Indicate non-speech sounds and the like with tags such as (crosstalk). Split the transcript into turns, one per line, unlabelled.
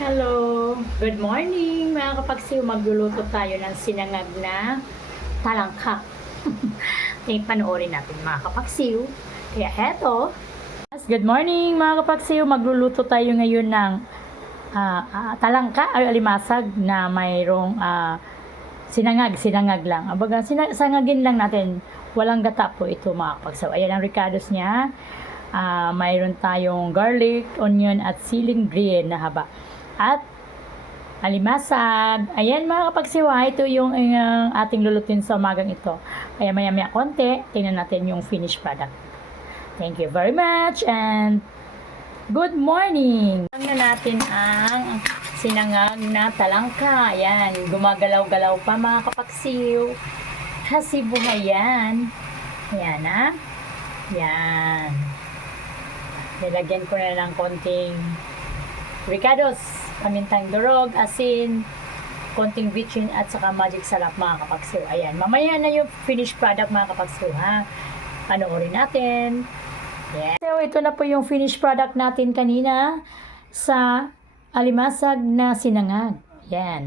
Hello! Good morning mga kapagsiw. Magluluto tayo ng sinangag na talangka. (laughs) eh, panoorin natin mga kapagsiw. Kaya heto. Good morning mga kapagsiw. Magluluto tayo ngayon ng ah, ah, talangka ay alimasag na mayroong ah, sinangag, sinangag lang. Abaga, sina- sangagin lang natin. Walang gata po ito mga kapagsaw. Ayan ang ricados niya. Ah, mayroon tayong garlic, onion at siling green na haba. At alimasag. Ayan mga kapagsiwa, ito yung uh, ating lulutin sa umagang ito. Kaya maya maya konti, tingnan natin yung finished product. Thank you very much and good morning! Tingnan natin ang sinangag na talangka. Ayan, gumagalaw-galaw pa mga kapagsiw. Kasi buhay yan. Ayan ha. Yan. Nilagyan ko na ng konting ricados, pamintang durog, asin, konting bitchin at saka magic sarap mga kapagsiw. Ayan, mamaya na yung finished product mga kapagsiw ha. Panoorin natin. Yeah. So, ito na po yung finished product natin kanina sa alimasag na sinangag. Yan.